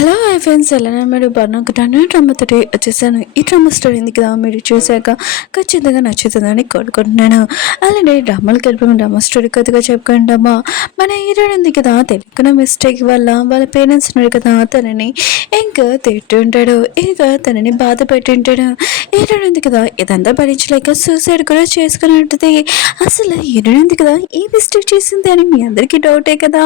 Hello hi friends, ఎలా మీరు బాగున్నాను. డ్రామాతోటి వచ్చేసాను. ఈ డ్రామా స్టోరీ ఉంది కదా, మీరు చూశాక ఖచ్చితంగా నచ్చుతుందని కోరుకుంటున్నాను. అలానే డ్రామాలు కలిపి డ్రామా స్టోరీ కొద్దిగా చెప్పుకుంటామా. మన హీరోయిన్ ఉంది కదా, తెలియకున్న మిస్టేక్ వల్ల వాళ్ళ పేరెంట్స్ ఉన్నారు కదా, తనని ఇంకా తిట్టుంటాడు, ఇంకా తనని బాధ పెట్టింటాడు. హీరోయిన్ ఉంది కదా, ఇదంతా భరించలేక సూసైడ్ కూడా చేసుకుని ఉంటుంది. అసలు హీరోయిన్ ఉంది కదా, ఈ మిస్టేక్ చేసింది అని మీ అందరికీ డౌటే కదా.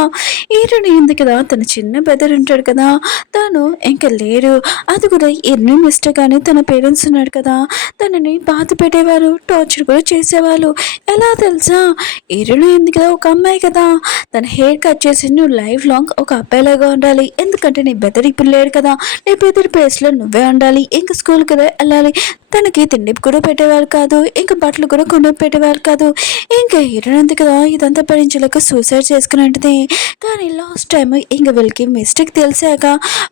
హీరోయిన్ ఉంది కదా, తన చిన్న బ్రదర్ ఉంటాడు కదా, తను ఇంకా లేరు. అది కూడా ఎన్ని మిస్టేక్ అని తన పేరెంట్స్ ఉన్నాడు కదా, తనని బాధ పెట్టేవారు, టార్చర్ కూడా చేసేవాళ్ళు. ఎలా తెలుసా, హీరోయిన్ ఉంది కదా, ఒక అమ్మాయి కదా, తన హెయిర్ కట్ చేసి నువ్వు లైఫ్ లాంగ్ ఒక అబ్బాయిలాగా ఉండాలి, ఎందుకంటే నీ బెదర్ ఇప్పుడు లేడు కదా, నీ బెదర్ ప్లేస్లో నువ్వే ఉండాలి, ఇంకా స్కూల్ కూడా వెళ్ళాలి. తనకి తిండి కూడా పెట్టేవారు కాదు, ఇంకా బట్టలు కూడా కొని పెట్టేవారు కాదు. ఇంకా హీరోయిన్ ఉంది కదా, ఇదంతా భరించలేక సూసైడ్ చేసుకున్నది. కానీ లాస్ట్ టైం ఇంకా వీళ్ళకి మిస్టేక్ తెలిసాక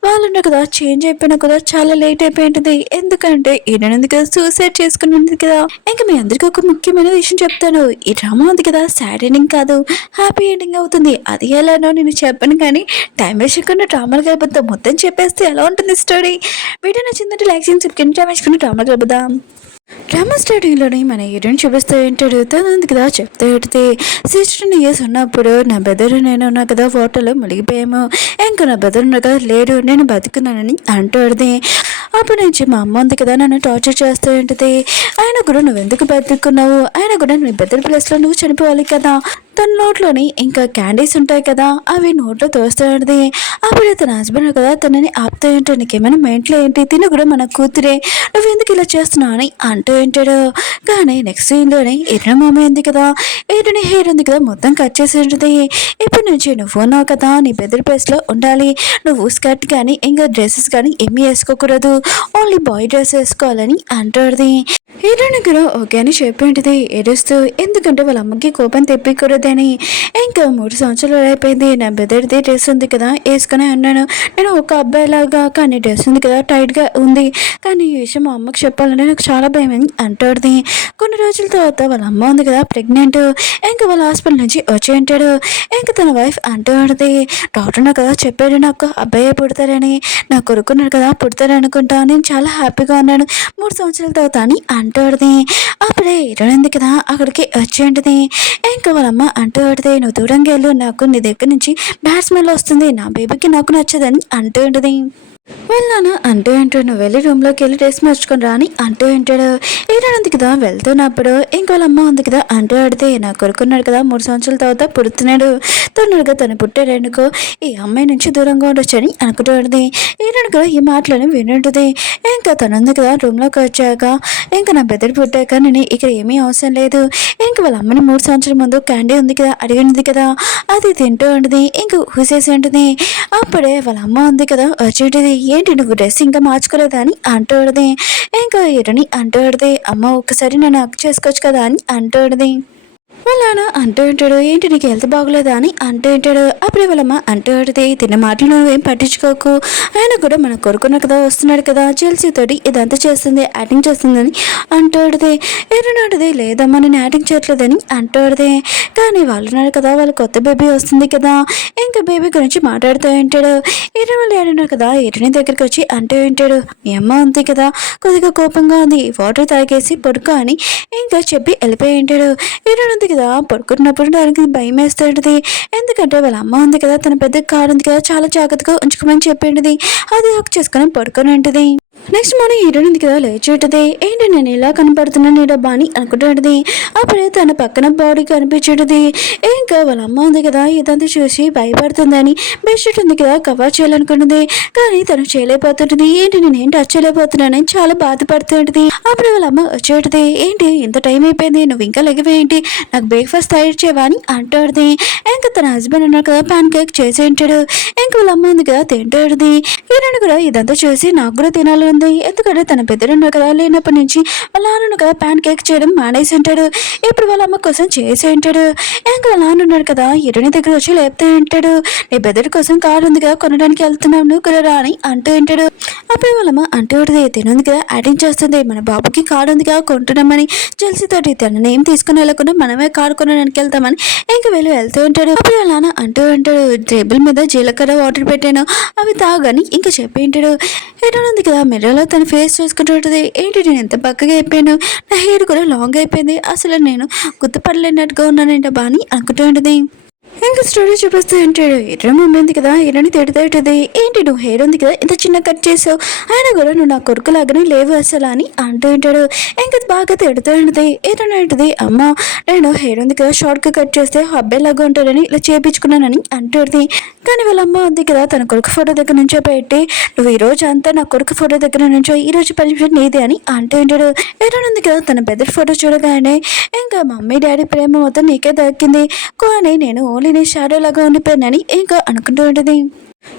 వాళ్ళు కదా చేంజ్ అయిపోయినా కూడా చాలా లేట్ అయిపోయింది. ఎందుకంటే హీరోయిన్ ఉంది కదా, సూసైడ్ చేసుకున్నది కదా. ఇంకా మీ అందరికీ ఒక ముఖ్యమైన విషయం చెప్తాను. ఈ డ్రామా ఉంది కదా, సాడ్ ఎండింగ్ కాదు, హ్యాపీ ఎండింగ్ అవుతుంది. అది ఎలానో నేను చెప్పను, కానీ టైం వేస్ట్ కన్నా డ్రామాలు కలిపిద్దాం. మొత్తం చెప్పేస్తే ఎలా ఉంటుంది స్టోరీ. వీడియో నచ్చిందంటే లైక్ చేసి సబ్స్క్రైబ్ చేసుకుని డ్రామా కలుపుదాం. డ్రామా స్టార్టింగ్లోనే మన హీరోయిన్ చూపిస్తూ ఏంటాడు, తనంది కదా చెప్తూ ఏంటిది, 16 years ఉన్నప్పుడు నా బ్రదర్ నేను ఉన్నా కదా వాటర్లో మునిగిపోయాము, ఇంకా నా బ్రదర్ ఉన్నా కదా లేడు, నేను బతుకున్నానని అంటాడుది. అప్పుడు నుంచి మా అమ్మ ఉంది కదా నన్ను టార్చర్ చేస్తూ ఉంటుంది. ఆయన కూడా నువ్వు ఎందుకు బతుకున్నావు, ఆయన కూడా నీ బ్రదర్ ప్లేస్లో నువ్వు చనిపోవాలి కదా. తన నోట్లోని ఇంకా క్యాండీస్ ఉంటాయి కదా, అవి నోట్లో తోస్తూ ఉంటుంది. అప్పుడు తన హస్బెండ్ కదా తనని ఆపుతూ ఉంటాడు, నీకేమైనా మెంట్లో ఏంటి, తిను కూడా మన కూతురే, నువ్వు ఎందుకు ఇలా చేస్తున్నావు అని అంటూ ఉంటాడు. కానీ నెక్స్ట్ సీన్లోనే ఎర్ర మామ ఉంది కదా, ఎర్రని హెయిర్ ఉంది కదా మొత్తం కట్ చేసి ఉంటుంది. ఇప్పటి నుంచి నువ్వు ఉన్నావు కదా, నీ బెదర్ ప్లేస్లో ఉండాలి, నువ్వు స్కర్ట్ కానీ ఇంకా డ్రెస్సెస్ కానీ ఏమీ వేసుకోకూడదు, ఓన్లీ బాయ్ డ్రెస్ వేసుకోవాలని అంటాడుది. హీరోయిన్ కూడా ఓకే అని చెప్పేంటిది ఏడుస్తూ, ఎందుకంటే వాళ్ళ అమ్మకి కోపం తెప్పకూడదని. ఇంకా 3 సంవత్సరాలు అయిపోయింది, నా బెదర్ది డ్రెస్ ఉంది కదా వేసుకునే అన్నాను, నేను ఒక అబ్బాయిలాగా, కానీ డ్రెస్ ఉంది కదా టైట్గా ఉంది, కానీ ఈ విషయం మా అమ్మకి చెప్పాలంటే నాకు చాలా భయం అని అంటాడుది. కొన్ని రోజుల తర్వాత వాళ్ళ అమ్మ ఉంది కదా ప్రెగ్నెంట్, ఇంకా వాళ్ళ హాస్పిటల్ నుంచి వచ్చి అంటాడు. ఇంకా తన వైఫ్ అంటాడుది, డాక్టర్ నాకు కదా చెప్పాడు నాకు అబ్బాయి పుడతారని, నా కొడుకున్నాడు కదా పుడతారనుకుంటా, నేను చాలా హ్యాపీగా ఉన్నాను 3 సంవత్సరాల తర్వాత అని అంటాడుది. అప్పుడే ఇరవైంది కదా అక్కడికి వచ్చేంటిది. ఇంకా వాళ్ళమ్మ అంటాడుది, నువ్వు దూరంగా వెళ్ళు, నాకు నీ దగ్గర నుంచి బ్యాడ్ స్మెల్ వస్తుంది, నా బేబీకి నాకు నచ్చదని అంటాడుది. వెళ్ళాను అంటూ ఉంటాడు, నువ్వు వెళ్ళి రూమ్లోకి వెళ్ళి డ్రెస్ మార్చుకొని రా అని అంటూ ఉంటాడు. ఈరోజు కదా వెళ్తున్నప్పుడు ఇంక వాళ్ళ అమ్మ ఉంది కదా అంటూ ఆడితే, నా కొడుకున్నాడు కదా 3 సంవత్సరాల తర్వాత పుడుతున్నాడు, తొందరగా తను పుట్టాడనుకో ఈ అమ్మాయి నుంచి దూరంగా ఉండొచ్చని అనుకుంటాడుది. ఈరోజు కదా ఈ మాటలను వినుంటుంది. ఇంకా తనుంది కదా రూమ్లోకి వచ్చాక, ఇంకా నా బెదర్ పుట్టాక నేను ఇక్కడ ఏమీ అవసరం లేదు, ఇంకా వాళ్ళ అమ్మని 3 సంవత్సరాల ముందు క్యాండీ ఉంది కదా అడిగింది కదా, అది తింటూ ఉంటుంది, ఇంకా ఊసేసి ఉంటుంది. అప్పుడే వాళ్ళ అమ్మ ఉంది కదా వచ్చేటిది, ఏంటి నువ్వు డ్రెస్ ఇంకా మార్చుకోలేదా అని అంటాడుది. ఇంకా ఎరని అంటాడుది, అమ్మ ఒక్కసారి నన్ను హక్ చేసుకోవచ్చు కదా అని అంటాడుది. వాళ్ళ అంటూ ఉంటాడు, ఏంటి నీకు హెల్త్ బాగోలేదా అని అంటూ ఉంటాడు. అప్పుడే వాళ్ళమ్మ అంటూ ఉంటుంది, తిన్న మాటలు నువ్వేం పట్టించుకోకు, ఆయన కూడా మన కొడుకున్న కదా వస్తున్నాడు కదా తోటి ఇదంతా చేస్తుంది, యాక్టింగ్ చేస్తుందని అంటాడుది. ఎరునాడుది, లేదమ్మా నేను యాక్టింగ్ చేయట్లేదని అంటాడుది. కానీ వాళ్ళున్నాడు కదా, వాళ్ళ కొత్త బేబీ వస్తుంది కదా, ఇంకా బేబీ గురించి మాట్లాడుతూ ఉంటాడు. ఎరు వాళ్ళు ఏడున్నారు కదా, ఎరుని దగ్గరికి వచ్చి అంటూ ఉంటాడు, మీ అమ్మ ఉంది కదా కొద్దిగా కోపంగా ఉంది, వాటర్ తాగేసి పడుకో అని ఇంకా చెప్పి వెళ్ళిపోయి ఉంటాడు. ఎరునుంది కదా పడుకున్నప్పుడు దానికి భయం వేస్తుంటది, ఎందుకంటే వాళ్ళ అమ్మ ఉంది కదా తన పెద్ద కారు ఉంది కదా చాలా జాగ్రత్తగా ఉంచుకోమని చెప్పింది, అది హక్ చేసుకొని పడుకొని ఉంటుంది. నెక్స్ట్ మార్నింగ్ హీరోయిన్ ఉంది కదా లేచి ఉంటుంది, ఏంటి నేను ఇలా కనపడుతున్నాను నీ డబ్బా అని అనుకుంటుంది. అప్పుడే తన పక్కన బాడీ కనిపించుంటుంది. ఇంకా వాళ్ళ అమ్మ ఉంది కదా ఇదంతా చూసి భయపడుతుందని బెడ్షీట్ ఉంది కదా కవర్ చేయాలనుకుంటుంది, కానీ తను చేయలేకపోతుంటుంది. ఏంటి నేను టచ్ చేయలేకపోతున్నానని చాలా బాధపడుతుంటుంది. అప్పుడు వాళ్ళ అమ్మ వచ్చేటది, ఏంటి ఇంత టైం అయిపోయింది నువ్వు ఇంకా లెగవేంటి, నాకు బ్రేక్ఫాస్ట్ తయారు చేయవా అని అంటాడుది. ఇంకా తన హస్బెండ్ ఉన్నారు కదా పాన్ కేక్ చేసి ఉంటాడు. ఇంకా వాళ్ళ అమ్మ ఉంది కదా తింటాడుది. హీరోయిన్ కూడా ఇదంతా చూసి నాకు కూడా తినాలని ఉంటుంది. ఎందుకంటే తన పెద్దలున్నారు కదా, లేనప్పటి నుంచి వాళ్ళ నాన్న కదా ప్యాన్ కేక్ చేయడం మానేసి ఉంటాడు. ఇప్పుడు వాళ్ళ అమ్మ కోసం చేసి ఉంటాడు. ఇంకా వాళ్ళ నాన్న ఉన్నాడు కదా, ఇరుని దగ్గర వచ్చి లేపుతూ ఉంటాడు. నీ బెదర్ కోసం కారు ఉంది కదా కొనడానికి వెళ్తున్నావు, నువ్వు కూడా రా అని అంటూ ఉంటాడు. అప్పుడు వాళ్ళమ్మ అంటూ ఉంటుంది, తినుంది కదా యాక్టింగ్ చేస్తుంది, మన బాబుకి కారు ఉంది కదా కొంటున్నామని జెల్సీతోటి తనని ఏం తీసుకుని వెళ్ళకుండా మనమే కారు కొనడానికి వెళ్తామని ఇంక వెళ్తూ ఉంటాడు. అప్పుడు వాళ్ళ నాన్న అంటూ ఉంటాడు, టేబుల్ మీద జీలకర్ర వాటర్ పెట్టాను, అవి తాగని ఇంకా చెప్పి ఉంటాడు. ఉంది కదా మిర్రర్లో తన ఫేస్ చూసుకుంటూ ఉంటుంది. ఏంటి నేను ఎంత బక్కగా అయిపోయాను, నా హెయిర్ కూడా లాంగ్ అయిపోయింది, అసలు నేను గుర్తుపడలేనట్టుగా ఉన్నానంట బాని అనుకుంటూ ఉంటుంది. ఇంకా స్టోరీ చూపిస్తూ ఉంటాడు. ఇద్దరం ఉంది కదా, ఇరని తిడుతుంటుంది. ఏంటి నువ్వు హెయిర్ ఉంది కదా ఇంత చిన్న కట్ చేసావు, అయినా కూడా నువ్వు నా కొడుకులాగానే లేవు అసలు అని అంటూ ఉంటాడు. ఇంకా బాగా తిడుతూ ఉంటుంది. ఏంటంటుంది, అమ్మ నేను హెయిర్ ఉంది కదా షార్ట్గా కట్ చేస్తే అబ్బాయిలాగా ఉంటాడని ఇలా చేయించుకున్నానని అంటుంది. కానీ వాళ్ళ అమ్మ ఉంది కదా తన కొడుకు ఫోటో దగ్గర నుంచో పెట్టి, నువ్వు ఈ రోజు అంతా నా కొడుకు ఫోటో దగ్గర నుంచో ఈ రోజు పనిష్మెంట్ నీదే అని అంటూ ఉంటాడు. ఉంది కదా తన బెదర్ ఫోటో చూడగానే, ఇంకా మమ్మీ డాడీ ప్రేమ మొత్తం నీకే దక్కింది, కానీ నేను ఓన్లీ నీ షాడో లాగా ఉండిపోయానని ఇంకా అనుకుంటూ ఉంటుంది.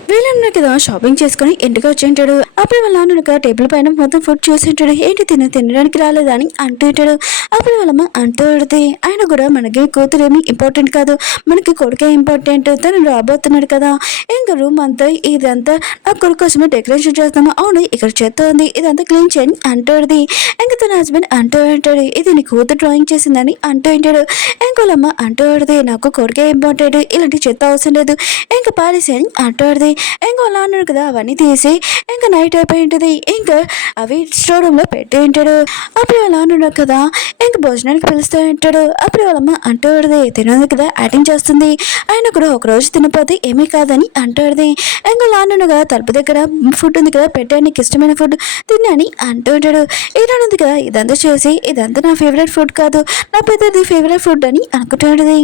వీళ్ళన్న కదా షాపింగ్ చేసుకుని ఇంటికి వచ్చి ఉంటాడు. అప్పుడు వాళ్ళ నాన్న టేబుల్ పైన మొత్తం ఫుడ్ చూసి ఉంటాడు. ఏంటి తినడానికి రాలేదని అంటూ ఉంటాడు. అప్పుడు వాళ్ళమ్మ అంటూ ఉంటుంది, ఆయన కూడా మనకి కూతురేమి ఇంపార్టెంట్ కాదు, మనకి కొడుకే ఇంపార్టెంట్, తను రాబోతున్నాడు కదా, ఇంకా రూమ్ అంతా ఇదంతా నా కొడుకు కోసమే డెకరేషన్ చేస్తాము, అవును ఇక్కడ చెత్త ఉంది ఇదంతా క్లీన్ చేయని అంటుంది. ఇంకా తన హస్బెండ్ అంటూ ఉంటాడు, ఇది నీ కూతురు డ్రాయింగ్ చేసిందని అంటూ ఉంటాడు. ఇంకోళ్ళమ్మ అంటూ ఉంటుంది, నాకు కొడుకే ఇంపార్టెంట్, ఇలాంటి చెత్త అవసరం లేదు, ఇంకా పారేసేయని అంటూ. ఇంకా అలా అన్నాడు కదా, అవన్నీ తీసి ఇంకా నైట్ అయిపోయి ఉంటుంది. ఇంకా అవి స్టోర్ రూమ్ లో పెట్టి ఉంటాడు. అప్పుడు అలా అన్నాడు కదా, ఇంకా భోజనానికి పిలుస్తూ ఉంటాడు. అప్పుడు వాళ్ళమ్మ అంటూడది, తినదు కదా యాక్టింగ్ చేస్తుంది, ఆయన కూడా ఒక రోజు తినపోతే ఏమీ కాదని అంటాడుది. ఇంకా అలా అన్నాడు కదా, తలుపు దగ్గర ఫుడ్ ఉంది కదా పెట్టాడు, నీకు ఇష్టమైన ఫుడ్ తిన్నాని అంటూ ఉంటాడు. ఇలా ఉంది కదా ఇదంతా చేసి, ఇదంతా నా ఫేవరెట్ ఫుడ్ కాదు, నా పెద్దది ఫేవరెట్ ఫుడ్ అని అనుకుంటాడుది.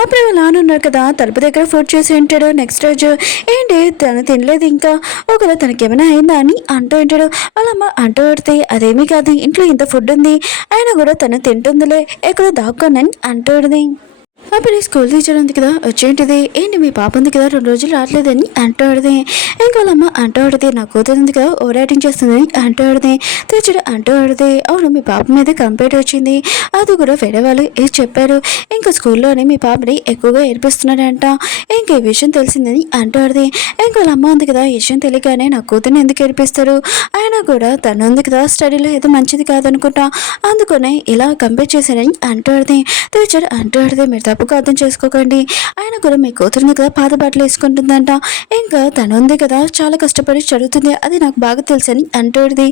అప్పుడు వాళ్ళ నాన్న ఉన్నారు కదా తలుపు దగ్గర ఫుడ్ చేసి ఉంటాడు. నెక్స్ట్ రోజు ఏంటి తను తినలేదు, ఇంకా ఒకవేళ తనకేమైనా అయిందా అని అంటూ ఉంటాడు. వాళ్ళమ్మ అంటూ పడితే, అదేమీ కాదు ఇంట్లో ఇంత ఫుడ్ ఉంది, అయినా కూడా తను తింటుందిలే ఎక్కడో దాక్కోనని అంటూడిది. అప్పుడు స్కూల్ టీచర్ ఉంది కదా వచ్చేంటిది, ఏంటి మీ పాప ఉంది కదా 2 రోజులు రావట్లేదని అంటాడుది. ఇంకా వాళ్ళమ్మ అంటాడుది, నా కూతురు ఉంది కదా ఓవర్ యాక్టింగ్ చేస్తుందని అంటాడుది. టీచర్ అంటాడుది, అవును మీ పాప మీద కంప్లైంట్ వచ్చింది, అది కూడా వేరే వాళ్ళు చెప్పారు, ఇంకా స్కూల్లోనే మీ పాపని ఎక్కువగా ఏడిపిస్తున్నాడంట, ఇంకా ఈ విషయం తెలిసిందని అంటాడుది. ఇంకా వాళ్ళ అమ్మ ఉంది కదా ఈ విషయం తెలియగానే నా కూతుర్ని ఎందుకు ఏడిపిస్తారు, అయినా కూడా తను ఉంది కదా స్టడీలో ఏదో మంచిది కాదనుకుంటా, అందుకనే ఇలా కంప్లైంట్ చేశానని అంటాడుది. టీచర్ అంటాడుది, మీరు తప్పుగా అర్థం చేసుకోకండి, ఆయన కూడా మీ కూతురుని కదా పాత బట్టలు వేసుకుంటుందంట, ఇంకా తను ఉంది కదా చాలా కష్టపడి చదువుతుంది, అది నాకు బాగా తెలుసని అంటూడిది.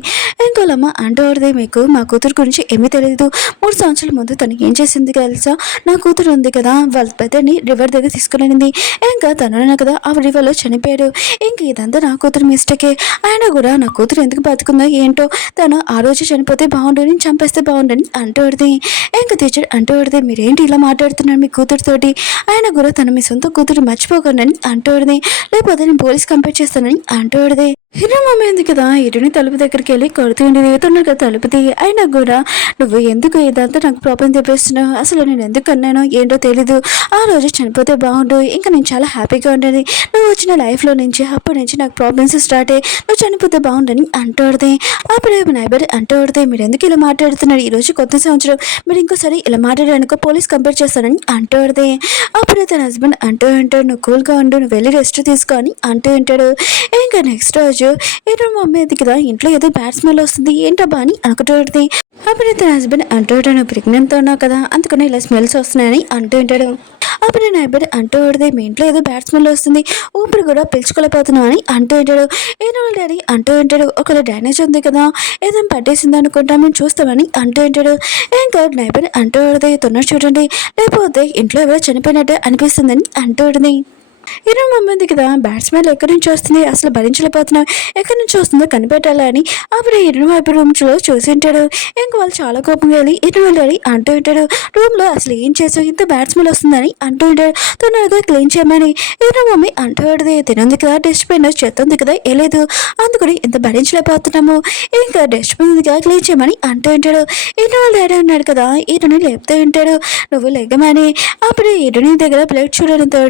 ఇంకోలమ్మ అంటూడిది, మీకు మా కూతురు గురించి ఏమీ తెలియదు, 3 సంవత్సరాల ముందు తనకి ఏం చేసింది తెలుసా, నా కూతురు ఉంది కదా వాళ్ళ పెద్దని రివర్ దగ్గర తీసుకునింది, ఇంకా తను కదా ఆ రివర్లో చనిపోయాడు, ఇంక ఇదంతా నా కూతురు మిస్టేకే, ఆయన కూడా నా కూతురు ఎందుకు బతుకుందో ఏంటో, తను ఆ రోజు చనిపోతే బాగుండు, నేను చంపేస్తే బాగుండని అంటూడిది. ఇంకా టీచర్ అంటూడిది, మీరేంటి ఇలా మాట్లాడుతున్నారు మీ కూతురుతోటి, ఆయన కూడా తను మీ సొంత కూతురు మర్చిపోకండి అని అంటూడిది, లేకపోతే నేను పోలీస్ కంప్లైంట్ చేస్తానని అంటూడిది. హీరో మమ్మీ ఉంది కదా ఇరుని తలుపు దగ్గరికి వెళ్ళి కొడుతుండి వేతున్నారు కదా తలుపుది, అయినా కూడా నువ్వు ఎందుకు ఇదంతా నాకు ప్రాబ్లం తెప్పిస్తున్నావు, అసలు నేను ఎందుకు అన్నానో ఏంటో తెలీదు, ఆ రోజు చనిపోతే బాగుండు, ఇంకా నేను చాలా హ్యాపీగా ఉండేది, నువ్వు వచ్చిన లైఫ్లో నుంచి అప్పటి నుంచి నాకు ప్రాబ్లమ్స్ స్టార్ట్ అయ్యి, నువ్వు చనిపోతే బాగుండని అంటూడిది. అప్పుడే నైబర్ అంటూడితే, మీరు ఎందుకు ఇలా మాట్లాడుతున్నారు, ఈరోజు కొత్త సంవత్సరం, మీరు ఇంకోసారి ఇలా మాట్లాడారనుకో పోలీస్ కంప్లైంట్ చేస్తానని అంటూడిది. అప్పుడే తన హస్బెండ్ అంటూ ఉంటాడు, నువ్వు కూల్గా ఉండు, నువ్వు వెళ్ళి రెస్ట్ తీసుకో అని అంటూ ఉంటాడు. ఇంకా నెక్స్ట్ రోజు ఏదో మమ్మీ అది కదా ఇంట్లో ఏదో బ్యాడ్ స్మెల్ వస్తుంది ఏంటబ్బా అని అనుకుంటుంది. అప్పుడు తన హస్బెండ్ అంటూ నువ్వు ప్రెగ్నెంట్తో ఉన్నావు కదా అందుకని ఇలా స్మెల్స్ వస్తున్నాయని అంటూ ఉంటాడు. అప్పుడు నైబర్ అంటూ ఉంటుంది, మీ ఇంట్లో ఏదో బ్యాడ్ స్మెల్ వస్తుంది, ఊపిరి కూడా పిలుచుకోలేకపోతున్నావు అని అంటూ ఉంటాడు. ఏదో డాడీ అంటూ ఉంటాడు, ఒకవేళ డ్యామేజ్ ఉంది కదా ఏదో పట్టేసింది అనుకుంటా మేము చూస్తామని అంటూ ఉంటాడు. ఇంకా నైబర్ అంటూ ఉంటుంది, తొందర చూడండి లేకపోతే ఇంట్లో ఎవరో చనిపోయినట్టు అనిపిస్తుందని అంటూ ఉంటుంది. ఇరవై మంది కదా బ్యాడ్ స్మెల్ ఎక్కడి నుంచి వస్తుంది, అసలు భరించలేకపోతున్నాం, ఎక్కడి నుంచి వస్తుందో కనిపెట్టాలని అప్పుడు ఇరవై వైపు రూమ్స్లో చూసి ఉంటాడు. ఇంకా వాళ్ళు చాలా కోపంగా వెళ్ళి ఇరవై డాడీ అంటూ ఉంటాడు, రూమ్లో అసలు ఏం చేసావు ఇంత బ్యాడ్ స్మెల్ వస్తుందని అంటూ ఉంటాడు. తొందరగా క్లీన్ చేయమని ఇరవై మమ్మీ అంటూ ఉంటుంది, తినంది కదా డస్ట్బిన్ చెత్త ఉంది కదా వేయలేదు అందుకని ఇంత భరించలేకపోతున్నాము, ఇంకా డస్ట్బిన్ ఉంది కదా క్లీన్ చేయమని అంటూ ఉంటాడు. ఇరవై డాడీ ఉన్నాడు కదా ఇరుని లేపుతూ ఉంటాడు, నువ్వు లెగ్గమని. అప్పుడు ఇరుని దగ్గర ప్లేట్ చూడడంతో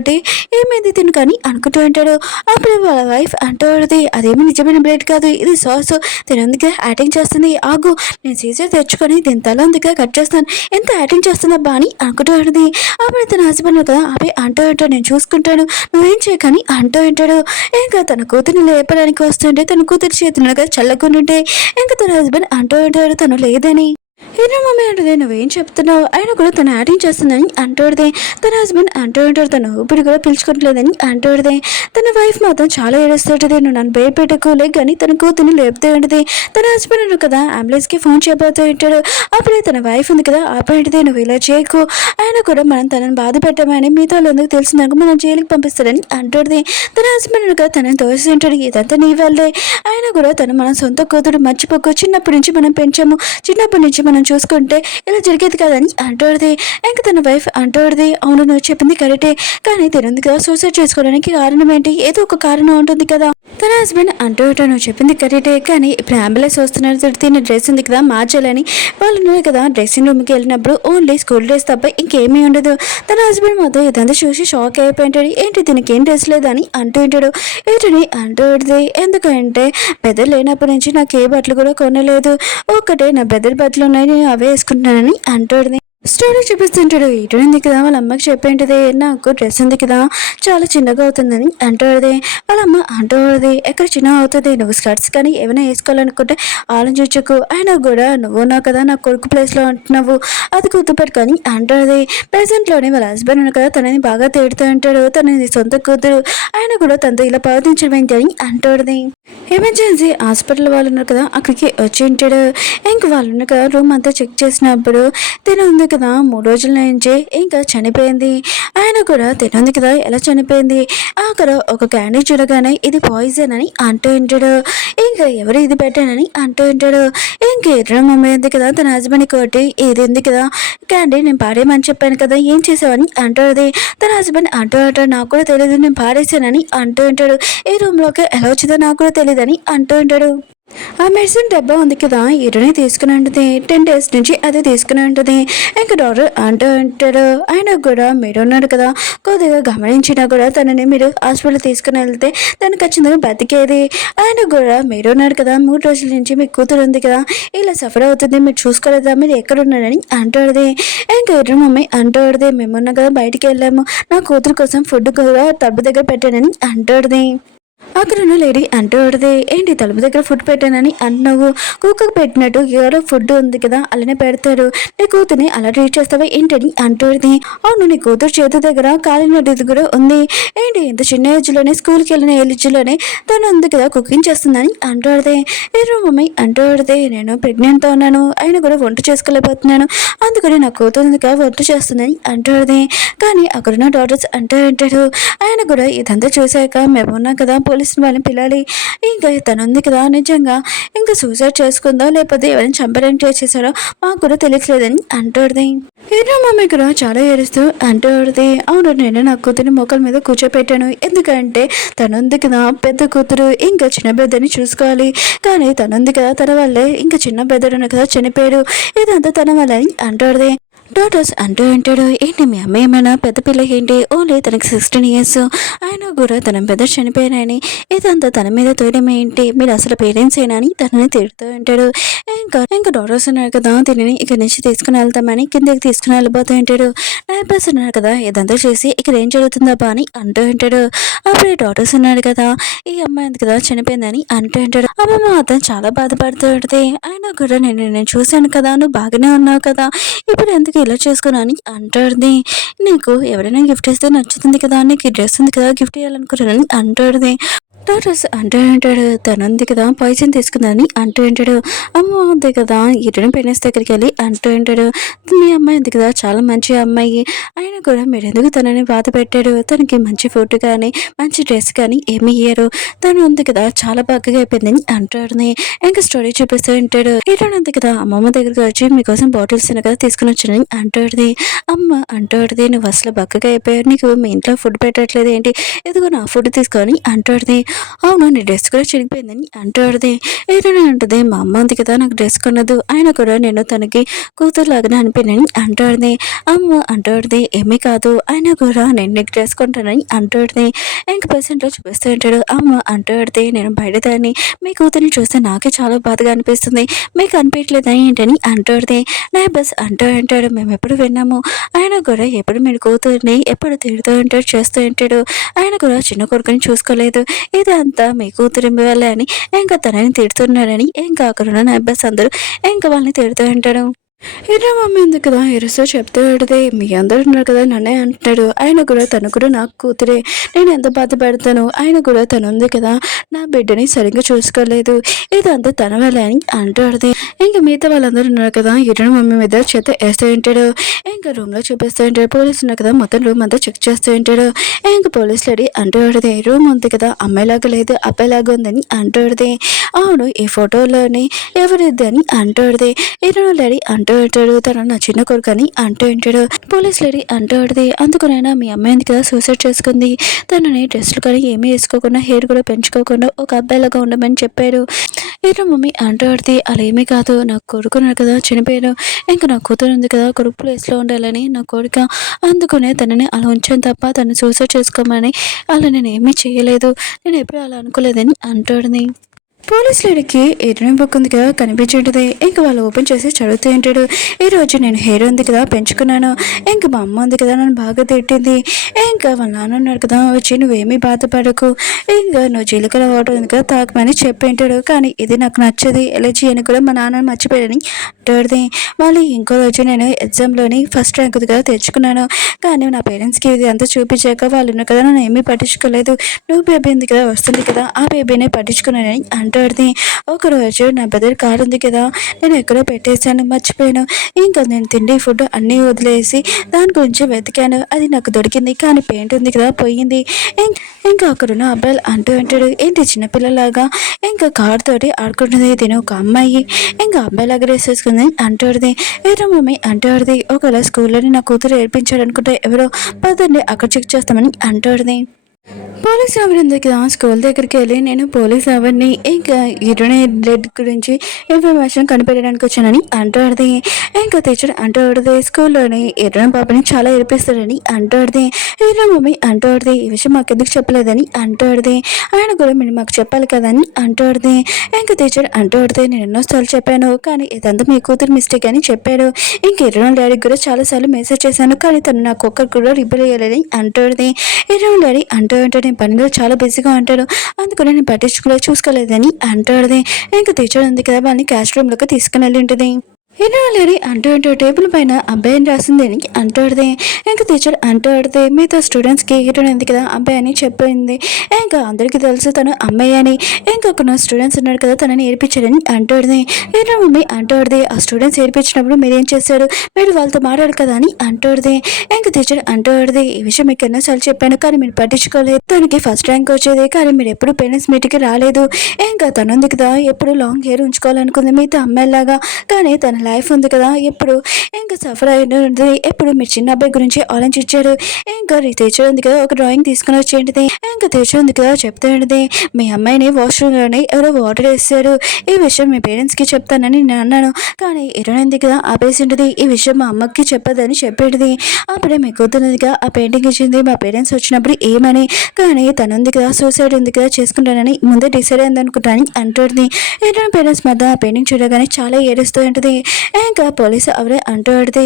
ఏమైంది ఏమైంది తిను కానీ అనుకుంటూ ఉంటాడు. అప్పుడు వాళ్ళ వైఫ్ అంటూ ఉంటుంది, అదేమి నిజమైన బ్లేడ్ కాదు, ఇది సాస్, తినందుకే యాక్టింగ్ చేస్తుంది, ఆగు నేను సీజర్ తెచ్చుకొని దీని తల అందుకే కట్ చేస్తాను, ఎంత యాక్టింగ్ చేస్తుందబ్బా అని అనుకుంటూ ఉంటుంది. అప్పుడు తన హస్బెండ్ కదా అవి అంటూ ఉంటాడు, నేను చూసుకుంటాను నువ్వేం చేయకని అంటూ ఉంటాడు. ఇంకా తన కూతురిని లేపడానికి వస్తుంటే తన కూతురు చేతులు కదా చల్లకుంటుంటే ఇంకా తన హస్బెండ్ అంటూ ఉంటాడు తను లేదని. హీరో మమ్మీ అంటది, నువ్వేం చెప్తున్నావు, ఆయన కూడా తను యాక్టింగ్ చేస్తుందని అంటూడదే. తన హస్బెండ్ అంటూ ఉంటాడు తను ఊపిరి కూడా పిలుచుకోవట్లేదని అంటూడదే. తన వైఫ్ మాత్రం చాలా ఏడుస్తుంటది, నువ్వు నన్ను భయపెట్టుకోలే కానీ తన కూతుర్ని లేపుతూ ఉంటుంది. తన హస్బెండ్ కదా అంబులెన్స్కి ఫోన్ చేయబోతూ ఉంటాడు. అప్పుడే తన వైఫ్ ఉంది కదా ఆపేంటిది, నువ్వు ఇలా చేయకు, ఆయన కూడా మనం తనని బాధ పెట్టమని మీతో ఎందుకు తెలిసిందనుకో మనం జైలుకి పంపిస్తాడని అంటూడది. తన హస్బెండ్ కదా తనని తోస్తుంటాడు, ఇదంతా నీ వల్లే, ఆయన కూడా తను మన సొంత కూతురు మర్చిపోకు, చిన్నప్పటి నుంచి మనం పెంచాము, చిన్నప్పటి నుంచి మనం చూసుకుంటే ఇలా జరిగేది కదని అంటూడది. ఇంకా తన వైఫ్ అంటూడది, అవును నువ్వు చెప్పింది కరెక్టే, కానీ తినంది కదా సూసైడ్ చేసుకోవడానికి కారణం ఏంటి, ఏదో ఒక కారణం ఉంటుంది కదా. తన హస్బెండ్ అంటూ నువ్వు చెప్పింది కరెక్టే, కానీ ఇప్పుడు అంబులెన్స్ వస్తున్నారు తిన్న డ్రెస్ ఉంది కదా మార్చాలని, వాళ్ళు కదా డ్రెస్సింగ్ రూమ్కి వెళ్ళినప్పుడు ఓన్లీ స్కూల్ డ్రెస్ తప్ప ఇంకేమీ ఉండదు. తన హస్బెండ్ మాత్రం ఇదంతా చూసి షాక్ అయిపోయింటాడు, ఏంటి దీనికి ఏం డ్రెస్ లేదని అంటూ ఉంటాడు. ఏంటని అంటూ ఉంటుంది, ఎందుకంటే బెదర్ లేనప్పటి నుంచి నాకు ఏ బట్టలు కూడా కొనలేదు, ఒక్కటే నా బెదర్ బట్టలు ఉన్నాయి నేను అవే వేసుకుంటున్నానని అంటుంది. స్టోరీ చూపిస్తుంటాడు, ఇటు ఉంది కదా వాళ్ళ అమ్మకి చెప్పేంటిది, నాకు డ్రెస్ ఉంది కదా చాలా చిన్నగా అవుతుందని అంటుంది. వాళ్ళ అమ్మ అంటుంది, ఎక్కడ చిన్న అవుతుంది, నువ్వు స్కర్ట్స్ కానీ ఏమైనా వేసుకోవాలనుకుంటే ఆలోచించకు, అయినా కూడా నువ్వు ఉన్నావు కదా నా కొడుకు ప్లేస్లో అంటున్నావు, అది గుర్తుపెట్టుకొని అంటుంది. ప్రెసెంట్లోనే వాళ్ళ హస్బెండ్ ఉన్న కదా తనని బాగా తేడుతూ ఉంటాడు, తనని సొంత కూతురు, ఆయన కూడా తనతో ఇలా ప్రవర్తించడం ఏంటి అంటుంది. ఎమర్జెన్సీ హాస్పిటల్ వాళ్ళు ఉన్నారు కదా అక్కడికి వచ్చి ఉంటాడు. ఇంక వాళ్ళు ఉన్న కదా రూమ్ అంతా చెక్ చేసినప్పుడు తినుంది కదా 3 రోజుల నుంచి ఇంకా చనిపోయింది. ఆయన కూడా తినుంది కదా ఎలా చనిపోయింది, అక్కడ ఒక క్యాండీ చూడగానే ఇది పాయిజన్ అని అంటూ ఉంటాడు. ఇంకా ఎవరు ఇది పెట్టానని అంటూ ఉంటాడు. ఇంక ఎదురు మమ్మీ ఉంది కదా తన హస్బెండ్ కోటి, ఇది ఉంది కదా క్యాండీ నేను పాడేయమని చెప్పాను కదా ఏం చేసావని అంటుంది. తన హస్బెండ్ అంటూ ఉంటాడు, నాకు కూడా తెలియదు నేను పాడేసానని అంటూ ఉంటాడు. ఈ రూమ్లోకి ఎలా వచ్చిందో నాకు కూడా తెలియదని అంటూ ఉంటాడు. ఆ మెడిసిన్ డబ్బా ఉంది కదా ఇటునే తీసుకుని ఉంటుంది, 10 days నుంచి అదే తీసుకుని ఉంటుంది. ఇంకా డాక్టర్ అంటూ ఉంటాడు, ఆయన కూడా మీరు ఉన్నాడు కదా కొద్దిగా గమనించినా కూడా తనని మీరు హాస్పిటల్ తీసుకుని వెళ్తే తను ఖచ్చితంగా బతికేది, ఆయన కూడా మీరు ఉన్నాడు కదా 3 రోజుల నుంచి మీ కూతురు ఉంది కదా ఇలా సఫర్ అవుతుంది మీరు చూసుకోలేదా, మీరు ఎక్కడ ఉన్నారని అంటుంది. ఇంకా ఎదురు మమ్మీ అంటుంది, మేమున్నా కదా బయటికి వెళ్ళాము, నా కూతురు కోసం ఫుడ్ కూడా తలుపు దగ్గర పెట్టానని అంటుంది. అక్కడున్న లేడీ అంటూడదే, ఏంటి తలుపు దగ్గర ఫుడ్ పెట్టానని అన్నావు, కుక్కకు పెట్టినట్టు ఎవరో ఫుడ్ ఉంది కదా అలానే పెడతారు, నీ కూతుర్ని అలా ట్రీట్ చేస్తావా ఏంటని అంటూడది. అవును నీ కూతురు చేతి దగ్గర కాలినది కూడా ఉంది, ఏంటి ఇంత చిన్న ఏజ్లోనే స్కూల్కి వెళ్ళిన ఏజ్లోనే తను ఉంది కదా కుకింగ్ చేస్తుందని అంటూడదే. మీరు మమ్మీ అంటూడదే, నేను ప్రెగ్నెంట్తో ఉన్నాను, ఆయన కూడా వంట చేసుకోలేకపోతున్నాను, అందుకని నా కూతురు ఉంది కదా వంట చేస్తుందని అంటూడదే. కానీ అక్కడున్న డాక్టర్స్ అంటూ ఉంటారు, ఆయన కూడా ఇదంతా చూశాక మేమున్నాం కదా పోలీసు వాళ్ళని పిలాలి, ఇంకా తను ఉంది కదా నిజంగా ఇంకా సూసైడ్ చేసుకుందో లేకపోతే ఎవరైనా చంపడానికి ట్రై చేశారో మాకు కూడా తెలియట్లేదని అంటుంది. హీరో మమ్మీ కూడా చాలా ఏడుస్తూ అంటుంది, అవును నేను నా కూతురిని మొక్కల మీద కూర్చోపెట్టాను, ఎందుకంటే తనుంది కదా పెద్ద కూతురు ఇంకా చిన్న పెద్దని చూసుకోవాలి, కానీ తనుంది కదా తన వల్లే ఇంకా చిన్న పెద్దడు కదా చనిపోయాడు, ఇదంతా తన వల్ల అని అంటుంది. డాక్టర్స్ అంటూ అంటాడు, ఏంటి మీ అమ్మ ఏమైనా పెద్ద పిల్లకి ఏంటి ఓన్లీ తనకి 16 years, ఆయన కూడా తన పెద్ద చనిపోయానని ఇదంతా తన మీద తోయడం ఏంటి, మీరు అసలు పేరెంట్స్ ఏనా అని తనని తిడుతూ ఉంటాడు. ఇంకా డాక్టర్స్ ఉన్నారు కదా దీనిని ఇక్కడి నుంచి తీసుకుని వెళ్తామని కిందకి తీసుకుని వెళ్ళిపోతూ ఉంటాడు. నైబర్స్ ఉన్నారు కదా ఇదంతా చేసి ఇక్కడ ఏం జరుగుతుందబ్బా అని అంటూ ఉంటాడు. అప్పుడే డాక్టర్స్ ఉన్నాడు కదా ఈ అమ్మాయి కదా చనిపోయిందని అంటూ ఉంటాడు. అమ్మ మాత్రం చాలా బాధపడుతూ ఉంటుంది, ఆయన కూడా నేను చూశాను కదా నువ్వు బాగానే ఉన్నావు కదా ఇప్పుడు ఎందుకు ఇలా చేసుకున్నా అని అంటుంది. నీకు ఎవరైనా గిఫ్ట్ ఇస్తే నచ్చుతుంది కదా, నీకు ఈ డ్రెస్ ఉంది కదా గిఫ్ట్ ఇవ్వాలనుకున్నానని అంటుంది. డాక్టర్స్ అంటూ ఉంటాడు, తనుంది కదా పాయిజన్ తీసుకుందని అంటూ ఉంటాడు. అమ్మ ఉంది కదా ఇటుని పెనెస్ దగ్గరికి వెళ్ళి అంటూ ఉంటాడు, మీ అమ్మాయి ఉంది కదా చాలా మంచి అమ్మాయి, ఆయన కూడా మీరు ఎందుకు తనని బాధ పెట్టాడు, తనకి మంచి ఫుడ్ కానీ మంచి డ్రెస్ కానీ ఏమి ఇయ్యారు, తను ఉంది కదా చాలా బాగా అయిపోయిందని అంటుంది. ఇంకా స్టోరీ చూపిస్తూ ఉంటాడు, ఇటు ఉంది కదా అమ్మమ్మ దగ్గరికి వచ్చి మీకోసం బాటిల్స్ కదా తీసుకుని వచ్చానని అంటుంది. అమ్మ అంటుంది, నువ్వు అసలు బక్కగా అయిపోయావు, నీకు మీ ఇంట్లో ఫుడ్ పెట్టట్లేదు ఏంటి, ఇదిగో నా ఫుడ్ తీసుకొని అంటుంది. అవును నీ డ్రెస్ కూడా చిరిగిపోయిందని అంటాడుది. ఏదైనా అంటది మా అమ్మ ఉంది కదా నాకు డ్రెస్ కొన్నదు, ఆయన కూడా నేను తనకి కూతురులాగానే అనిపోయినని అంటాడుది. అమ్మ అంటాడుది ఏమీ కాదు అయినా కూడా నేను నీకు డ్రెస్ కొంటానని అంటాడుది. ఇంక పేషెంట్లో చూపిస్తూ ఉంటాడు. అమ్మ అంటాడుది నేను బయటదాన్ని మీ కూతురిని చూస్తే నాకే చాలా బాధగా అనిపిస్తుంది, మీకు అనిపించలేదా ఏంటని అంటాడుది. నా బస్ అంటూ ఉంటాడు మేము ఎప్పుడు విన్నాము, ఆయన కూడా ఎప్పుడు మీ కూతురిని ఎప్పుడు తిడుతూ ఉంటాడు చేస్తూ ఉంటాడు, ఆయన కూడా చిన్న కొడుకుని చూసుకోలేదు, ఇదంతా మీ కూతురి వల్లే అని ఇంకా తనని తిడుతున్నాడని ఇంకా అక్కడున్న నైబర్స్ అందరూ ఇంకా వాళ్ళని తిడుతూ ఉంటాడు. ఇలా మమ్మీ ఉంది కదా ఎరుసో చెప్తూ ఉంటది. మీ అందరూ ఉన్నారు కదా నన్నే అంటున్నాడు, ఆయన కూడా తను కూడా నాకు కూతురే, నేను ఎంత బాధపడతాను, ఆయన కూడా తను ఉంది కదా నా బిడ్డని సరిగ్గా చూసుకోలేదు, ఇదంతా తన వల్ల అని అంటాడుది. ఇంకా మిగతా వాళ్ళందరూ ఉన్నారు కదా ఇరుని మమ్మీ మీద చేత వేస్తూ ఉంటాడు. ఇంకా రూమ్ లో చూపిస్తూ ఉంటాడు. పోలీసులు ఉన్నారు కదా మొత్తం రూమ్ అంతా చెక్ చేస్తూ ఉంటాడు. ఇంకా పోలీసులు అడి అంటూ ఉంటుంది రూమ్ ఉంది కదా అమ్మాయిలాగా లేదు అబ్బాయిలాగా ఉందని అంటాడుది. అవును ఈ ఫోటోలోని ఎవరిద్ది అని అంటాడుది. ఇరును లేడీ అంటూ ఉంటాడు తను నా చిన్న కొడుకు అని అంటూ ఉంటాడు. పోలీస్ లేడీ అంటూ ఉంటుంది అందుకునైనా మీ అమ్మాయి ఎందుకు కదా సూసైడ్ చేసుకుంది, తనని డ్రెస్సులు కానీ ఏమీ వేసుకోకుండా హెయిర్ కూడా పెంచుకోకుండా ఒక అబ్బాయిలాగా ఉండమని చెప్పారు. ఇట్లా మమ్మీ అంటూ ఆడితే అలా ఏమీ కాదు నా కొడుకున్నాడు కదా చనిపోయాడు, ఇంకా నా కూతురు ఉంది కదా కొడుకు ప్లేస్లో ఉండాలని నా కోరిక, అందుకునే తనని అలా ఉంచాను తప్ప తను సూసైడ్ చేసుకోమని అలా నేను ఏమీ చేయలేదు, నేను ఎప్పుడు అలా అనుకోలేదని అంటాడుని. పోలీస్ లేడీకి ఎదురు బుక్ ఉంది కదా కనిపించేటది. ఇంక వాళ్ళు ఓపెన్ చేసి చదువుతూ ఉంటాడు. ఈరోజు నేను హెయిర్ ఉంది కదా పెంచుకున్నాను, ఇంక మా అమ్మ ఉంది కదా నన్ను బాగా తిట్టింది, ఇంకా వాళ్ళ నాన్న ఉన్నాడు కదా వచ్చి నువ్వేమీ బాధపడకు, ఇంకా నువ్వు జీలకర్ర వాటర్ ఉంది కదా తాగమని చెప్పి ఉంటాడు. కానీ ఇది నాకు నచ్చది ఎలర్జీ అని కూడా మా నాన్న మర్చిపోయాడని అంటాడుది. మళ్ళీ ఇంకో రోజు నేను ఎగ్జామ్లోని ఫస్ట్ ర్యాంక్ కదా తెచ్చుకున్నాను, కానీ నా పేరెంట్స్కి ఇది అంతా చూపించాక వాళ్ళు ఉన్నారు కదా నన్ను ఏమీ పట్టించుకోలేదు, నువ్వు బేబీ ఉంది కదా వస్తుంది కదా ఆ బేబీనే పట్టించుకున్నానని అంటాడుది. ఒకరోజు నా బ్రదర్ కారు ఉంది కదా నేను ఎక్కడో పెట్టేశాను మర్చిపోయాను, ఇంకా నేను తిండి ఫుడ్ అన్నీ వదిలేసి దాని గురించి వెతికాను, అది నాకు దొరికింది కానీ పెయింట్ ఉంది కదా పోయింది. ఇంకా అక్కడున్న అబ్బాయిలు అంటూ ఉంటాడు ఏంటి చిన్నపిల్లలాగా ఇంకా కార్ తోటి ఆడుకుంటుంది, తిని ఒక అమ్మాయి ఇంకా అబ్బాయిలాగా డ్రెస్ వేసుకుంది అంటాడుది. ఏదో మమ్మీ అంటాడుది ఒకవేళ స్కూల్లోని నా కూతురు ఏర్పించాడు అనుకుంటే ఎవరో పదండి అక్కడ చెక్ చేస్తామని అంటాడుది. పోలీస్ అవర్ ఉంది కదా స్కూల్ దగ్గరికి వెళ్ళి నేను పోలీస్ అవర్ని ఇంకా ఇరుని బ్లడ్ గురించి ఇన్ఫర్మేషన్ కనిపెట్టడానికి వచ్చానని అంటాడుది. ఇంకా టీచర్ అంటాడుది స్కూల్లోని ఇరుని పాపని చాలా ఏడిపిస్తాడని అంటాడుది. ఇరు మమ్మీ అంటాడుది ఈ విషయం మాకు ఎందుకు చెప్పలేదని అంటాడుది. ఆయన కూడా మీరు మాకు చెప్పాలి కదని అంటాడుది. ఇంకా టీచర్ అంటాడుది నేను ఎన్నోసార్లు చెప్పాను కానీ ఇదంతా మీ కూతురు మిస్టేక్ అని చెప్పాడు, ఇంక ఇరుని డాడీకి కూడా చాలాసార్లు మెసేజ్ చేశాను కానీ తను నాకు ఒక్కరు కూడా రిప్లై ఇవ్వలేదని అంటాడుది. ఇరుని డాడీ అంటూ నేను పనిలో చాలా బిజీగా ఉంటాడు అందుకని నేను చూసుకోలేదని అంటాడుది. ఇంకా టీచర్ ఉంది కదా వాళ్ళని క్లాస్ రూమ్లోకి తీసుకుని వెళ్ళి ఉంటుంది. లేడీ అంటూ టేబుల్ పైన అబ్బాయి అని రాసింది అని అంటాడుది. ఇంకా టీచర్ అంటాడుది మీతో స్టూడెంట్స్కి హీరో ఉంది కదా అబ్బాయి అని చెప్పింది, ఇంకా అందరికీ తెలుసు తను అమ్మాయి అని, ఇంకొక స్టూడెంట్స్ ఉన్నాడు కదా తనని ఏడిపించాడని అంటాడుది. హీరో మమ్మీ అంటాడుది ఆ స్టూడెంట్స్ ఏడిపించినప్పుడు మీరేం చేశారు, మీరు వాళ్ళతో మాట్లాడు కదా అని అంటాడుది. ఇంకా టీచర్ అంటాడుది ఈ విషయం మీకు ఎన్నోసార్లు చెప్పాను కానీ మీరు పట్టించుకోలేదు, తనకి ఫస్ట్ ర్యాంక్ వచ్చేది కానీ మీరు ఎప్పుడు పేరెంట్స్ మీటింగ్కి రాలేదు, ఇంకా తనుంది కదా ఎప్పుడు లాంగ్ హెయిర్ ఉంచుకోవాలనుకుంది మీతో అమ్మాయిలాగా, కానీ తన లైఫ్ ఉంది కదా ఎప్పుడు ఇంకా సఫర్ అయినది, ఎప్పుడు మీరు చిన్న అబ్బాయి గురించి ఆలోచించారు, ఇంకా టీచర్ ఉంది కదా ఒక డ్రాయింగ్ తీసుకుని వచ్చేంటిది, ఇంకా టీచర్ ఉంది కదా చెప్తాంటిది మీ అమ్మాయిని వాష్రూమ్లోనే ఎవరో వాటర్ వేసారు, ఈ విషయం మీ పేరెంట్స్కి చెప్తానని నేను అన్నాను కానీ ఇరవై కదా ఆపేసింటిది, ఈ విషయం మా అమ్మకి చెప్పదని చెప్పేటిది, అప్పుడే మీ కూతురుగా ఆ పెయింటింగ్ ఇచ్చింది, మా పేరెంట్స్ వచ్చినప్పుడు ఏమని, కానీ తనుంది కదా సూసైడ్ ఉంది కదా చేసుకుంటానని ముందే డిసైడ్ అయింది అనుకుంటానని అంటుంది. ఇరవై పేరెంట్స్ మధ్య ఆ పెయింటింగ్ చూడగానే చాలా ఏడుస్తూ ఉంటుంది. ఇంకా పోలీసు అవరే అంటాడుది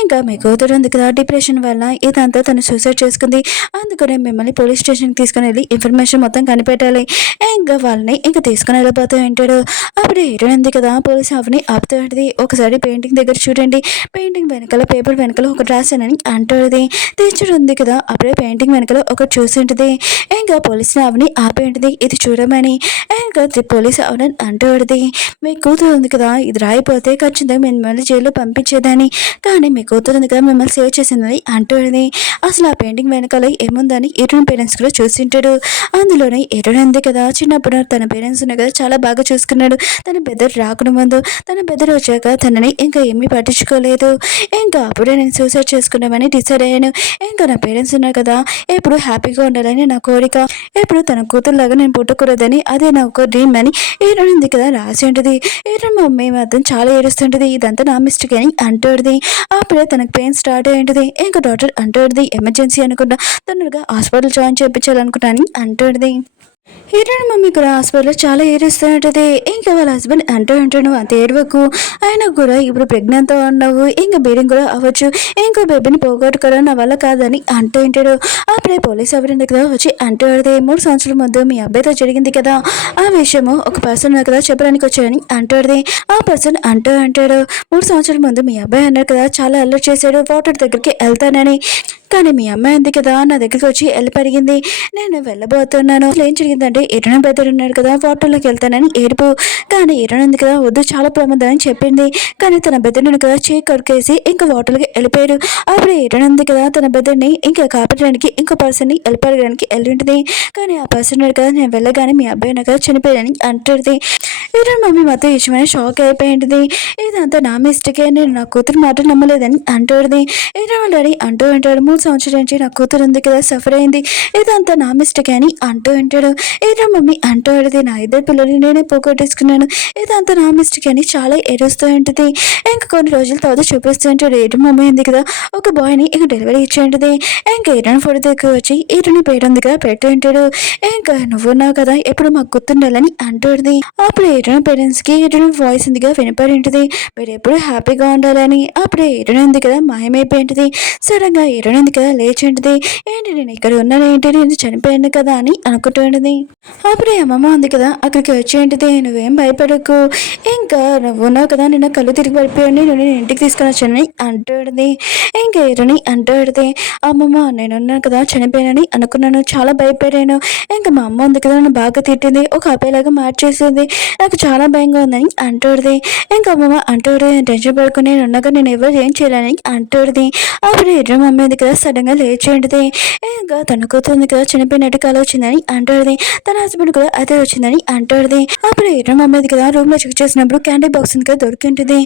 ఇంకా మీ కూతురు ఉంది కదా డిప్రెషన్ వల్ల ఇదంతా తను సూసైడ్ చేసుకుంది, అందుకనే మిమ్మల్ని పోలీస్ స్టేషన్కి తీసుకుని వెళ్ళి ఇన్ఫర్మేషన్ మొత్తం కనిపెట్టాలి, ఇంకా వాళ్ళని ఇంకా తీసుకుని వెళ్ళిపోతూ ఉంటాడు. అప్పుడు హీరోయిన్ ఉంది కదా పోలీసు అవని ఆపుతూ ఉంటుంది ఒకసారి పెయింటింగ్ దగ్గర చూడండి, పెయింటింగ్ వెనకాల పేపర్ వెనకాల ఒకటి రాశానని అంటాడుది. టీచర్ ఉంది కదా అప్పుడే పెయింటింగ్ వెనకాల ఒకటి చూసి ఉంటుంది, ఇంకా పోలీసుని అవని ఆపి ఉంటుంది ఇది చూడమని, ఇంకా పోలీసు అవని అంటాడుది మీ కూతురు ఉంది కదా ఇది రాయిపోతే ఖచ్చితంగా వచ్చిందో మిమ్మల్ని జైల్లో పంపించేదని, కానీ మీ కూతురు ఉంది కదా మిమ్మల్ని సేవ్ చేసిందని అంటుంది. అసలు ఆ పెయింటింగ్ వెనకాల ఏముందని ఎరుణ్ పేరెంట్స్ కూడా చూసింటాడు. అందులోనే ఎరుణ్ ఉంది కదా చిన్నప్పుడు తన పేరెంట్స్ ఉన్నాయి కదా చాలా బాగా చూసుకున్నాడు. తన బెదర్ రాకుండా ముందు తన బెదర్ వచ్చాక తనని ఇంకా ఏమీ పట్టించుకోలేదు. ఇంకా అప్పుడే నేను సూసైడ్ చేసుకున్నామని డిసైడ్ అయ్యాను. ఇంకా నా పేరెంట్స్ ఉన్నారు కదా ఎప్పుడు హ్యాపీగా ఉండాలని నా కోరిక, ఎప్పుడు తన కూతురులాగా నేను పుట్టకూడదని అదే నా ఒక డ్రీమ్ అని ఎరుణ్ ఉంది కదా రాసి ఉంటుంది. ఎరుణ్ మమ్మీ మాత్రం చాలా ఏడుస్తుంటుంది. ఇదంతా నా మిస్టేక్ అని అంటుంది. అప్పుడే తనకు పెయిన్ స్టార్ట్ అయి ఉంటుంది. ఇంకా డాక్టర్ అంటుంది ఎమర్జెన్సీ అనుకుంటా తొందరగా హాస్పిటల్ జాయిన్ చేయించాలనుకుంటాను అంటుంది. హీరోయిన్ మమ్మీ కూడా హాస్పిటల్లో చాలా ఏడుస్తూ ఉంటుంది. ఇంకా వాళ్ళ హస్బెండ్ అంటూ అంత ఏడవకు, అయినా కూడా ఇప్పుడు ప్రెగ్నెంట్తో ఉన్నావు, ఇంకా బేరింగ్ కూడా అవ్వచ్చు, ఇంకో బేబీని పోగొట్టుకోవడం నా వల్ల కాదని అంటూ ఉంటాడు. అప్పుడే పోలీస్ ఎవరి దగ్గర వచ్చి అంటూ 3 సంవత్సరాల ముందు మీ అబ్బాయితో జరిగింది కదా ఆ విషయము ఒక పర్సన్ కదా చెప్పడానికి వచ్చాడని అంటుంది. ఆ పర్సన్ అంటాడు 3 సంవత్సరాల ముందు మీ అబ్బాయి అన్నారు కదా చాలా అల్లరి చేశాడు, వాటర్ దగ్గరికి వెళ్తానని, కానీ మీ అమ్మాయి ఉంది కదా నా దగ్గరికి వచ్చి వెళ్ళిపరిగింది. నేను వెళ్ళబోతున్నాను. ఏం జరిగిందంటే ఎరుణ బెదర్ ఉన్నాడు కదా వాటర్లోకి వెళ్తానని ఏడుపు, కానీ ఎరుణ ఉంది కదా వద్దు చాలా ప్రమాదం అని చెప్పింది. కానీ తన బెదర్ని కదా చేయి కడుకేసి ఇంకా వాటర్లోకి వెళ్ళిపోయాడు. అప్పుడు ఎరుణ ఉంది కదా తన బెదర్ని ఇంకా కాపాడడానికి ఇంకో పర్సన్ని వెళ్ళిపరగడానికి వెళ్ళి ఉంటుంది. కానీ ఆ పర్సన్ ఉన్నాడు కదా నేను వెళ్ళగానే మీ అబ్బాయి నాకు కదా చనిపోయాడని అంటుంది. ఎరుణ మమ్మీ మాత్రం ఇష్టమైన షాక్ అయిపోయింది. ఇదంతా నా మిస్టేకే, నేను నా కూతురు మాటలు నమ్మలేదని అంటుంది. ఎరుణ డాడీ అంటూ ఉంటాడు 3 సంవత్సరాల నుంచి నా కూతురు ఉంది కదా సఫర్ అయింది, ఇదంతా నా మిస్టేక్ అని అంటూ ఉంటాడు. ఎరుణ మమ్మీ అంటూ ఉంటుంది నా 2 పిల్లల్ని నేనే పోగొట్టేసుకున్నాను, ఇదంతా నా మిస్టేక్ అని చాలా ఏడుస్తూ ఉంటుంది. ఇంకా కొన్ని రోజుల తర్వాత చూపిస్తూ ఉంటాడు. ఎరుణ మమ్మీ ఉంది కదా ఒక బాయ్ని ఇంకా డెలివరీ ఇచ్చి ఉంటుంది. ఇంకా ఎరుణ ఫోటో దగ్గర వచ్చి ఎరుణ పేరు ఉంది కదా పెట్టి ఉంటాడు. ఇంకా నువ్వున్నావు కదా ఎప్పుడు మాకు గుర్తుండాలని అంటుంది. అప్పుడు ఎరుణ పేరెంట్స్ కి ఎరుణ వాయిస్ ఉంది కదా వినపడి ఉంటుంది, మీరు ఎప్పుడు హ్యాపీగా ఉండాలని. అప్పుడే ఎరుణ ఉంది కదా మాయమైపోయి ఉంటుంది. సడన్ గా ఎరుణ ఉంది కదా లేచి ఉంటుంది. ఏంటి నేను ఇక్కడ ఉన్నాను, ఏంటి నేను చనిపోయాను కదా అని అనుకుంటూ ఉంటుంది. అప్పుడే అమ్మమ్మ ఉంది కదా అక్కడికి వచ్చి ఏంటిది నువ్వేం భయపడకు, ఇంకా నువ్వు ఉన్నావు కదా నిన్న కళ్ళు తిరిగి పడిపోయాను నేను ఇంటికి తీసుకొని వచ్చానని అంటుంది. ఇంకా ఎరుని అంటుంది అమ్మమ్మ నేనున్నాను కదా చనిపోయానని అనుకున్నాను, చాలా భయపడాను. ఇంకా మా అమ్మ ఉంది కదా నన్ను బాగా తిట్టింది, ఒక అబ్బాయిలాగా మార్చేసింది, నాకు చాలా భయంగా ఉందని అంటుంది. ఇంకా అమ్మమ్మ అంటుంది టెన్షన్ పడుకుని నేను ఉన్నాక నేను ఎవరు ఏం చేయాలని అంటుంది. అప్పుడు ఎర్ర మమ్మీ ఉంది కదా సడన్ గా లేచి ఉంటుంది. ఇంకా తన కూతురు కదా చనిపోయినట్టు కళ వచ్చిందని అంటుంది. తన హస్బెండ్ కూడా అదే వచ్చిందని అంటుంది. అప్పుడు ఎర్ర మమ్మీ ఉంది కదా రూమ్ లో చెక్ చేసినప్పుడు క్యాండీ బాక్స్ ఉంది కదా దొరికి ఉంటుంది.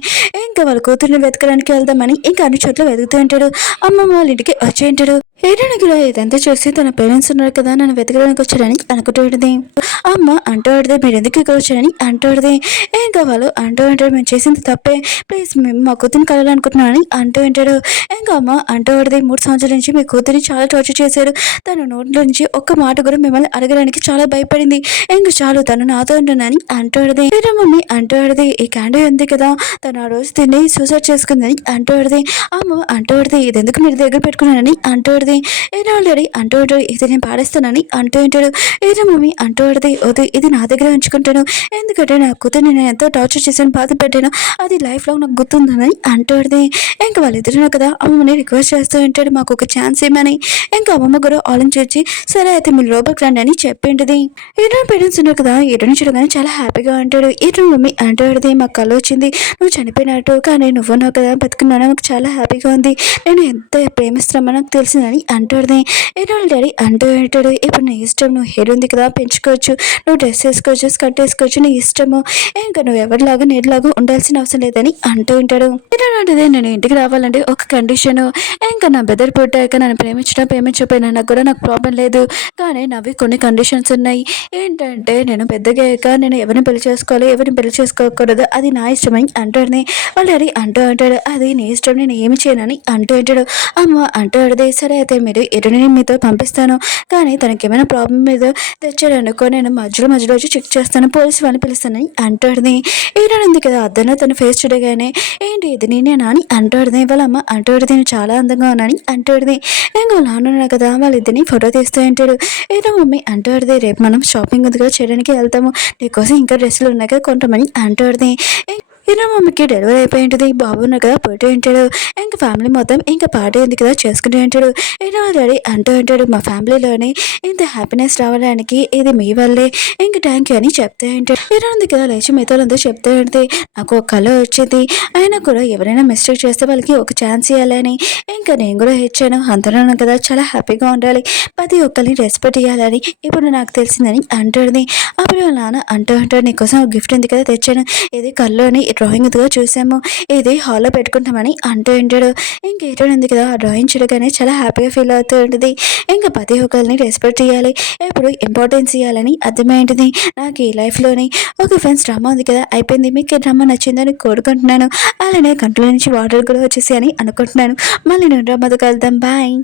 ఇంకా వాళ్ళ కూతుర్ని వెతకడానికి వెళ్దామని ఇంకా అన్ని చోట్ల వెతుకుతూ ఉంటాడు. అమ్మమ్మ వాళ్ళ ఇంటికి వచ్చి ఉంటాడు. ఏడనకి ఇదంతా చూసి తన పేరెంట్స్ ఉన్నారు కదా నన్ను వెతకడానికి వచ్చాడని అనుకుంటుంది. అమ్మ అంటూ మీరు ఎందుకు ఇక్కడ వచ్చారని అంటూ ఇంకా వాళ్ళు అంటూ ఉంటాడు మేము చేసింది తప్పే, ప్లీజ్ మేము మా కూతురిని కలవాలనుకుంటున్నానని అంటూ ఉంటాడు. ఇంకా అమ్మ అంటూ 3 సంవత్సరాల నుంచి మీ కూతురిని చాలా టార్చర్ చేశారు, తన నోట్లో నుంచి ఒక్క మాట కూడా మిమ్మల్ని అడగడానికి చాలా భయపడింది, ఇంకా చాలు తను నాతో ఉంటుందని అంటూ మమ్మీ అంటూ ఈ క్యాండీ ఉంది కదా తను ఆ రోజు తిని సూసైడ్ చేసుకుందని అంటూ అమ్మ అంటూ ఇది ఎందుకు మీరు దగ్గర పెట్టుకున్నానని అంటూ ఆల్రెడీ అంటూ ఇది నేను పాడేస్తానని అంటూ ఉంటాడు. ఏదో మమ్మీ అంటూ వద్దు ఇది నా దగ్గర ఉంచుకుంటాను, ఎందుకంటే నా కూతురు నేను ఎంతో టార్చర్ చేశాను బాధ పెట్టాను, అది లైఫ్ లో నాకు గుర్తుందని అంటూ ఇంకా వాళ్ళిద్దరు కదా అమ్మని రిక్వెస్ట్ చేస్తూ ఉంటాడు మాకు ఒక ఛాన్స్ ఏమని. ఇంకా అమ్మమ్మ కూడా ఆలోచించి సరే అయితే మీరు లోపలికి రండి అని చెప్పింటది. ఎన్నో పేరెంట్స్ ఉన్నారు కదా ఎన్నో చూడగానే చాలా హ్యాపీగా అంటాడు. ఎన్నో మమ్మీ అంటూ మాకు కళ్ళు వచ్చింది నువ్వు చనిపోయినట్టు, కానీ నువ్వు నాకు కదా బతుకున్నాను నాకు చాలా హ్యాపీగా ఉంది, నేను ఎంత ప్రేమిస్తున్నామో నాకు తెలిసిందని అంటుంది. ఎన్నో డాడీ అంటూ ఉంటాడు ఇప్పుడు నీ ఇష్టం, నువ్వు హెయిర్ ఉంది కదా పెంచుకోవచ్చు, నువ్వు డ్రెస్ వేసుకోవచ్చు స్కర్ట్ వేసుకోవచ్చు నీ ఇష్టము, ఇంకా నువ్వు ఎవరిలాగా నేటిలాగా ఉండాల్సిన అవసరం లేదని అంటూ ఉంటాడు. ఏంటంటే నేను ఇంటికి రావాలంటే ఒక కండిషను, ఇంకా నా బెదర్ పుట్టాక నన్ను ప్రేమించకపోయినా నాకు కూడా నాకు ప్రాబ్లం లేదు, కానీ నావి కొన్ని కండిషన్స్ ఉన్నాయి. ఏంటంటే నేను పెద్దగా అయ్యాక నేను ఎవరిని పెళ్లి చేసుకోవాలి ఎవరిని పెళ్లి చేసుకోకూడదు అది నా ఇష్టమని అంటాడు. వాళ్ళ డాడీ అంటూ ఉంటాడు అది నీ ఇష్టం నేను ఏమి చేయనని అంటూ ఉంటాడు. అమ్మ అంటూ సరే అయితే మీరు ఎరుని మీతో పంపిస్తాను, కానీ తనకి ఏమైనా ప్రాబ్లం మీద తెచ్చాడనుకో నేను మధ్యలో వచ్చి చెక్ చేస్తాను పోలీసు వాళ్ళని పిలుస్తానని అంటాడు. ఏడాడుంది కదా అద్దను తన ఫేస్ చూడగానే ఏంటి ఇది నేనేనా అని అంటాడు. వాళ్ళ అమ్మ అంటాడు నేను చాలా అందంగా ఉన్నానని అంటాడు. ఇంకా నాన్న కదా వాళ్ళిద్దరిని ఫోటో తీస్తూ ఉంటాడు. ఏదో మమ్మీ అంటాడు రేపు మనం షాపింగ్ ఉంది కదా చేయడానికి వెళ్తాము, నీకోసం ఇంకా డ్రెస్సులు ఉన్నాయి కదా కొంతమంది అంటాడు. ఇలా మమ్మీకి డెలివరీ అయిపోయి ఉంటుంది. బాబు ఉన్నారు కదా పుట్టి ఉంటాడు. ఇంక ఫ్యామిలీ మొత్తం ఇంకా పార్టీ ఉంది కదా చేసుకుంటూ ఉంటాడు. ఇలా వాళ్ళ డాడీ అంటూ ఉంటాడు, మా ఫ్యామిలీలోనే ఇంత హ్యాపీనెస్ రావడానికి ఇది మీ వల్లే, ఇంక థ్యాంక్ యూ అని చెప్తే ఉంటాడు. ఇలా ఉంది కదా లేచి మిగతాలంతా చెప్తే ఉంటుంది, నాకు ఒక కళ వచ్చింది, అయినా కూడా ఎవరైనా మిస్టేక్ చేస్తే వాళ్ళకి ఒక ఛాన్స్ ఇవ్వాలని ఇంకా నేను కూడా ఇచ్చాను. అందరూ కదా చాలా హ్యాపీగా ఉండాలి, ప్రతి ఒక్కరిని రెస్పెక్ట్ ఇవ్వాలని ఇప్పుడు నాకు తెలిసిందని అంటుంది. అప్పుడు వాళ్ళ నాన్న అంటూ ఉంటాడు, నీకోసం ఒక గిఫ్ట్ ఉంది కదా తెచ్చాను, ఇది కల్లోని డ్రాయింగ్గా చూసాము, ఇది హాల్లో పెట్టుకుంటామని అంటూ ఉంటాడు. ఇంకేటో ఉంది కదా ఆ డ్రాయింగ్ చూడగానే చాలా హ్యాపీగా ఫీల్ అవుతూ ఉంటుంది. ఇంకా ప్రతి ఒక్కరిని రెస్పెక్ట్ ఇవ్వాలి, ఎప్పుడు ఇంపార్టెన్స్ ఇవ్వాలని అర్థమైంటుంది. నాకు ఈ లైఫ్లోని ఒక ఫ్రెండ్స్ డ్రామా ఉంది కదా అయిపోయింది. మీకు ఈ డ్రామా నచ్చిందని కోరుకుంటున్నాను. అలానే కంట్లో నుంచి వాటర్ కూడా వచ్చేసి అని అనుకుంటున్నాను. మళ్ళీ నేను డ్రామాతో కలుద్దాం. బాయ్.